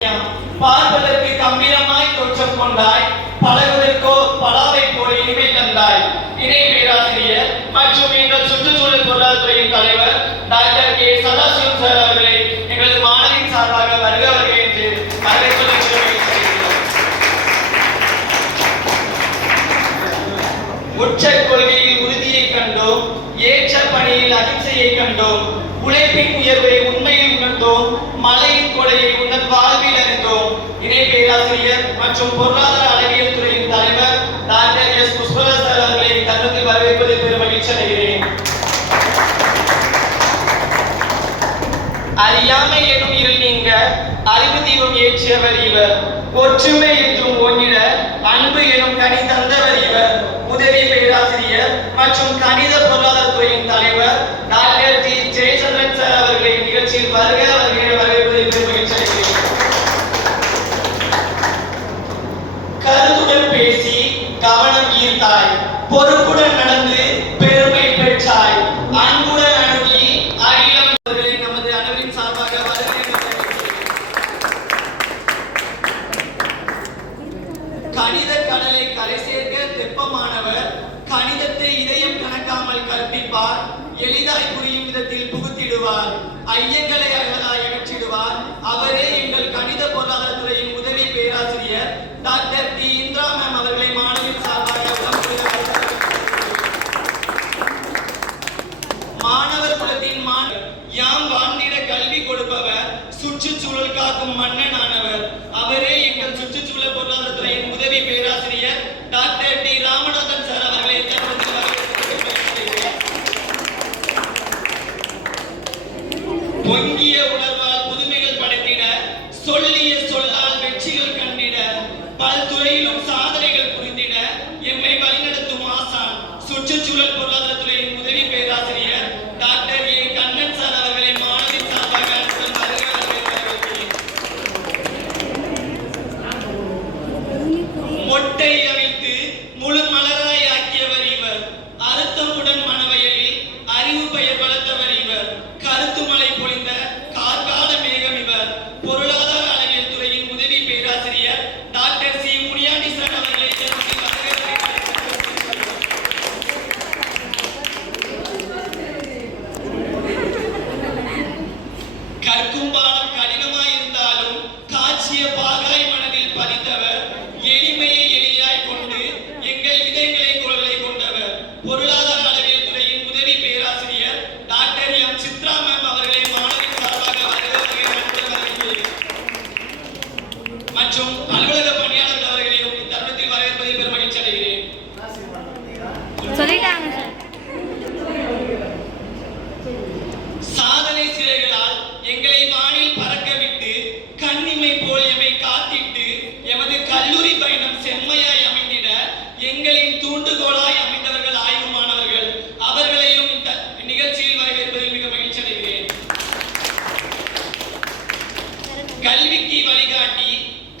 பார்ப்பதற்கு கம்பீரமாய் தோற்றம் கொண்டாய், பழகுவதற்கோ பலாவை போல இனிமை தந்தாய். இணை பேராசிரியர் மற்றும் எங்கள் சுற்றுச்சூழல் பொருளாதாரத்துறையின் தலைவர் டாக்டர் கே சதாசிவம் சார் அவர்களை எங்களது மாணவியின் சார்பாக வருக வருக என்று வரவேற்பு உச்ச கொள்கையில் உறுதியை கண்டோம், ஏற்ற பணியில் அகிம்சையை கண்டோம், உழைப்பின் உயர்வை உண்மையில் உணர்ந்தோம், மலையின் கொடையை உணர் வாழ்வில் அறிந்தோம். இணை பேராசிரியர் மற்றும் பொருளாதார அளவியல் துறையின் தலைவர் டாக்டர் எஸ் புஷ்பராஜ் சார் அவர்களை தருணத்தில் வரவேற்பதில் பெரும் மகிழ்ச்சி அடைகிறேன். அறியாமை எனும் இருள் நீங்க அறிவு தீபம் ஏற்றியவர் இவர். ஒற்றுமை என்றும் ஓங்கிட அன்பு எனும் கனி தந்தவர் இவர். உதவி பேராசிரியர் மற்றும் கணித பொருளாதாரத்துறையின் தலைவர் டாக்டர் ஜி ஜெயச்சந்திரன் சார் அவர்களை நிகழ்ச்சியில் வருக வருகை வரவேற்பதில் பெரும் மகிழ்ச்சி அடைகிறேன். கருத்துடன் பேசி கவனம் ஈர்த்தாய், பொறுப்புடன் நடந்து பெருமை பெற்றாய், அன்புடன் அணுகி அகிலம் அவர்களை நமது அனைவரின் சார்பாக கணித கடலை கரை சேர்க்க தெப்பமானவர். கணிதத்தை இதயம் கணக்காமல் கற்பிப்பார், எளிதாய் புரியும் விதத்தில் புகுத்திடுவார், ஐயங்களை அகலாய் அகற்றிடுவார். அவரே எங்கள் கணித பொருளாதாரத்துறையின் உதவி பேராசிரியர் டாக்டர் டி இந்திரா மேம் அவர்களை மாணவின் சார்பாக மாணவர் குலத்தின் யாம் வாழ்ந்திட கல்வி கொடுப்பவர், சுற்றுச்சூழல் காக்கும் மன்னனானவர். அவரே எங்கள் சுற்றுச்சூழல் பொருளாதாரத்துறையின் உதவி பேராசிரியர் டாக்டர் டி ராமநாதன் சார் அவர்களை பொங்கிய உணர்வால் புதுமைகள் படைத்திட, சொல்லிய சொல்லால் வெற்றிகள் கண்டிட, பல்துறையிலும் சாதனைகள் புரிந்திட எம்மை வழிநடத்தும் ஆசான் சுற்றுச்சூழல் பொருளாதாரத்துறையின் உதவி பேராசிரியர் டாக்டர் ஏ கண்ணன் சார் அவர்களை மாணவின் சார்பாக மொட்டை அவிழ்த்து முழு மலராய் ஆக்கியவர் இவர். அறுத்தமுடன் மனவயலில் அறிவு பெயர் வளர்த்தவர் இவர். கருத்துமலை பொழிந்த கார்கால மேகம் இவர். பொருளாதார அளவியல் துறையின் உதவி பேராசிரியர் டாக்டர் சி முனியாண்டி சார் அவர்களை கற்கும் பாடம் கடினமாய் இருந்தாலும் காட்சிய பாகாய் மனதில் பதித்தவர். எளிமையை எளியாய் கொண்டு எங்கள் இதயங்களை குரலை கொண்டவர். பொருளாதார அளவியல் துறையின் உதவி பேராசிரியர் டாக்டர் எம் சித்ரா மேம் அவர்களை மாணவின் சார்பாக மற்றும் அலுவலக பணியாளர்கள் அவர்களையும் இத்தருணத்தில் வரவேற்பதில் பெரும் மகிழ்ச்சி அடைகிறேன். சாதனை சிலைகளால் எங்களை வானில் பறக்க விட்டு, கண்ணிமை போல் எம்மை காத்திட்டு, எமது கல்லூரி பயணம் செம்மையாய் அமைந்திட எங்களின் தூண்டுகோலாய் அமைந்தவர்கள் ஆய்வு மாணவர்கள். அவர்களையும் இந்த நிகழ்ச்சியில் வரவேற்பதில் மிக மகிழ்ச்சி அடைகிறேன். கல்விக்கு வழிகாட்டி,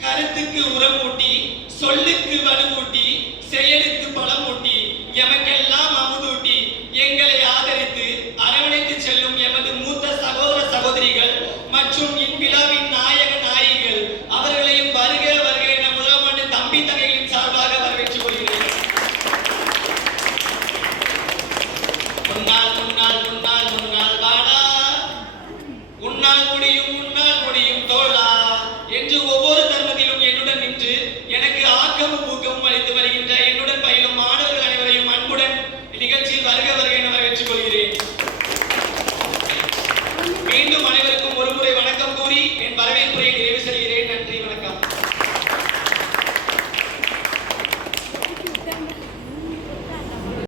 கருத்துக்கு உரமூட்டி, சொல்லுக்கு வலுவூட்டி, செயலுக்கு பலமூட்டி, எமக்கெல்லாம் அமுதூட்டி எங்களை ஆதரித்து அரவணைத்து செல்லும் எமது மூத்த சகோதர சகோதரிகள் மற்றும் இவ்விழாவின் நாயக நாயகிகள் அவர்களையும் வருக வருக என முதலாண்டு தம்பி தங்கைகளின் சார்பாக வரவேற்றுக் கொள்கிறேன். முன்னால் முன்னால் முன்னால் முன்னால் வாடா, உன்னால் முடியும் தோழா என்று ஒவ்வொரு தருணத்திலும் என்னுடன் நின்று எனக்கு ஆக்கமும் ஊக்கமும் அளித்து வருகின்ற என்னுடன் பயிலும் மாணவர்கள் அனைவரையும் அன்புடன் நிகழ்ச்சியில் வருக வருக என வரவேற்றுக் கொள்கிறேன். மீண்டும் அனைவருக்கும் ஒருமுறை வணக்கம் கூறி என் வரவேற்புரை நிறைவு செய்கிறேன்.